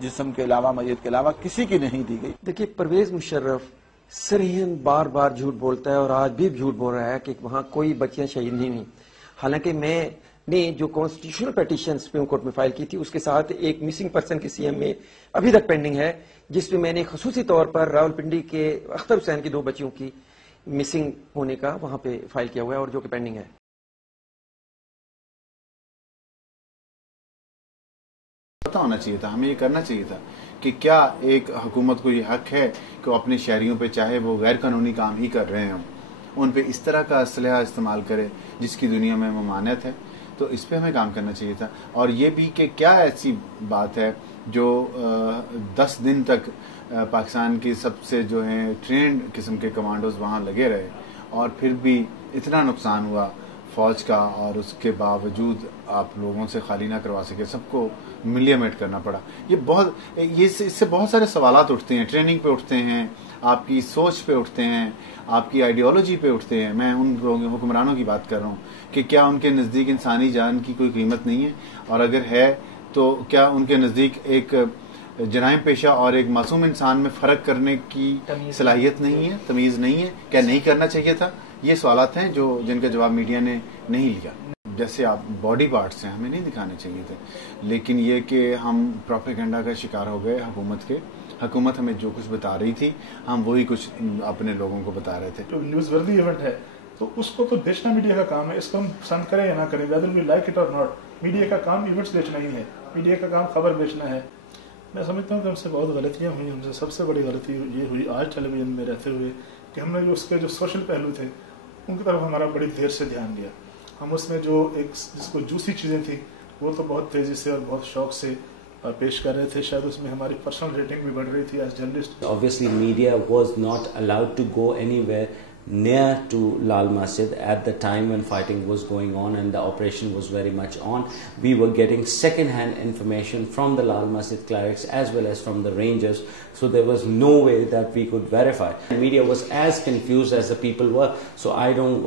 جسم کے علاوہ میت کے علاوہ کسی کی نہیں دی گئی. دیکھیے پرویز مشرف صریحاً بار بار جھوٹ بولتا ہے اور آج بھی جھوٹ بول رہا ہے کہ وہاں کوئی بچیاں شہید نہیں ہوئی. حالانکہ میں نے جو کانسٹیٹیوشنل پیٹیشن سپریم کورٹ میں فائل کی تھی اس کے ساتھ ایک مسنگ پرسن کی سی ایم میں ابھی تک پینڈنگ ہے، جس میں میں نے خصوصی طور پر راولپنڈی کے اختر حسین کی 2 بچیوں کی مسنگ ہونے کا وہاں پہ فائل کیا ہوا ہے اور جو کہ پینڈنگ ہے. پتہ ہونا چاہیے تھا، ہمیں یہ کرنا چاہیے تھا کہ کیا ایک حکومت کو یہ حق ہے کہ وہ اپنے شہریوں پہ چاہے وہ غیر قانونی کام ہی کر رہے ہوں ان پہ اس طرح کا اسلحہ استعمال کرے جس کی دنیا میں ممانعت ہے. تو اس پہ ہمیں کام کرنا چاہیے تھا. اور یہ بھی کہ کیا ایسی بات ہے جو 10 دن تک پاکستان کی سب سے جو ہیں ٹرینڈ قسم کے کمانڈوز وہاں لگے رہے اور پھر بھی اتنا نقصان ہوا فوج کا، اور اس کے باوجود آپ لوگوں سے خالی نہ کروا سکے، سب کو ملیمیٹ کرنا پڑا. اس سے بہت سارے سوالات اٹھتے ہیں، ٹریننگ پہ اٹھتے ہیں، آپ کی سوچ پہ اٹھتے ہیں، آپ کی آئیڈیالوجی پہ اٹھتے ہیں. میں ان حکمرانوں کی بات کر رہا ہوں کہ کیا ان کے نزدیک انسانی جان کی کوئی قیمت نہیں ہے، اور اگر ہے تو کیا ان کے نزدیک ایک جرائم پیشہ اور ایک معصوم انسان میں فرق کرنے کی صلاحیت نہیں ہے، تمیز نہیں ہے؟ کیا نہیں کرنا چاہیے تھا؟ یہ سوالات ہیں جن کا جواب میڈیا نے نہیں لیا. جیسے آپ باڈی پارٹس ہیں ہمیں نہیں دکھانے چاہیے تھے، لیکن یہ کہ ہم پروپیگنڈا کا شکار ہو گئے حکومت کے. حکومت ہمیں جو کچھ بتا رہی تھی ہم وہی کچھ اپنے لوگوں کو بتا رہے تھے. جو نیوز وردی ایونٹ ہے تو اس کو تو بیچنا میڈیا کا کام ہے، اس کو ہم پسند کریں یا نہ کریں، ویدر وی لائک اٹ اور ناٹ. میڈیا کا کام ایونٹس بیچنا ہی ہے، میڈیا کا کام خبر بیچنا ہے. میں سمجھتا ہوں کہ ہم سے بہت غلطیاں ہوئی. ہم سے سب سے بڑی غلطی یہ ہوئی آج ٹیلی ویژن میں رہتے ہوئے کہ ہم نے جو اس کے جو سوشل پہلو تھے ان کی طرف ہمارا بڑی دیر سے دھیان دیا. ہم اس میں جو ایک جس کو جوسی چیزیں تھیں وہ تو بہت تیزی سے اور بہت شوق سے پیش کر رہے تھے. شاید اس میں ہماری پرسنل ریٹنگ بھی بڑھ رہی تھی as journalist. Obviously media was not allowed to go anywhere near to Lal Masjid at the time when fighting was going on and the operation was very much on. We were getting second-hand information from the Lal Masjid clerics as well as from the rangers, so there was no way that we could verify. The media was as confused as the people were, so I don't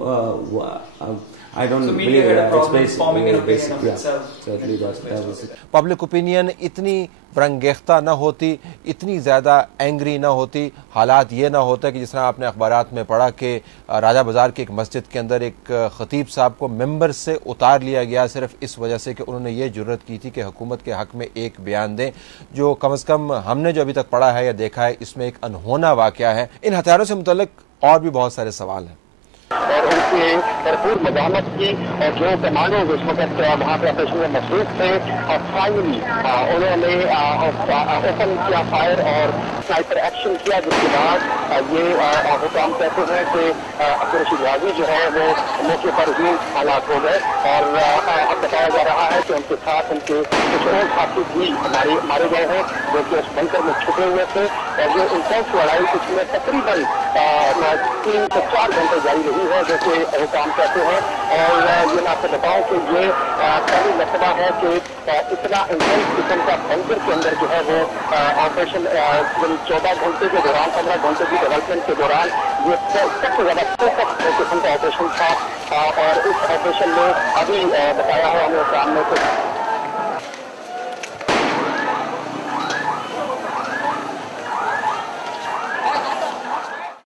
believe that it's basic. Certainly that was it. Public opinion اتنی برنگیختہ نہ ہوتی، اتنی زیادہ angry نہ ہوتی، حالات یہ نہ ہوتا کہ جس طرح آپ نے اخبارات میں پڑھا کہ راجہ بازار کی ایک مسجد کے اندر ایک خطیب صاحب کو ممبر سے اتار لیا گیا صرف اس وجہ سے کہ انہوں نے یہ جرت کی تھی کہ حکومت کے حق میں ایک بیان دیں، جو کم از کم ہم نے جو ابھی تک پڑھا ہے یا دیکھا ہے اس میں ایک انہونا واقعہ ہے. ان ہتھیاروں سے متعلق اور بھی بہت سارے سوال ہیں اور ان کی بھرپور مزاحمت کی، اور جو کمانڈوز اس وقت وہاں پہ آپریشن میں مصروف تھے اور فائنلی انہوں نے اوپن کیا فائر اور سنائپر ایکشن کیا، جس کے بعد یہ حکام کہتے ہیں کہ عبدالرشید غازی جو ہے وہ موقع پر ہی ہلاک ہو گئے. اور اب بتایا جا رہا ہے کہ ان کے ساتھ ان کے کچھ اور ساتھی بھی مارے گئے ہیں جو کہ اس بنکر میں چھپے ہوئے تھے. اور یہ انٹینس لڑائی اس میں تقریباً 3 سے 4 گھنٹے جاری رہی ہے جیسے حکام کہتے ہیں. اور یہ میں آپ کو بتاؤں کہ یہ پہلی مرتبہ ہے کہ اتنا انٹینس قسم کا بنکر کے اندر جو ہے وہ آپریشن 14 گھنٹے کے دوران 15 گھنٹے کی ڈیولپمنٹ کے دوران یہ سب سے زیادہ فوکس قسم کا آپریشن تھا. اور اس آپریشن میں ابھی بتایا ہے ہمیں سامنے سے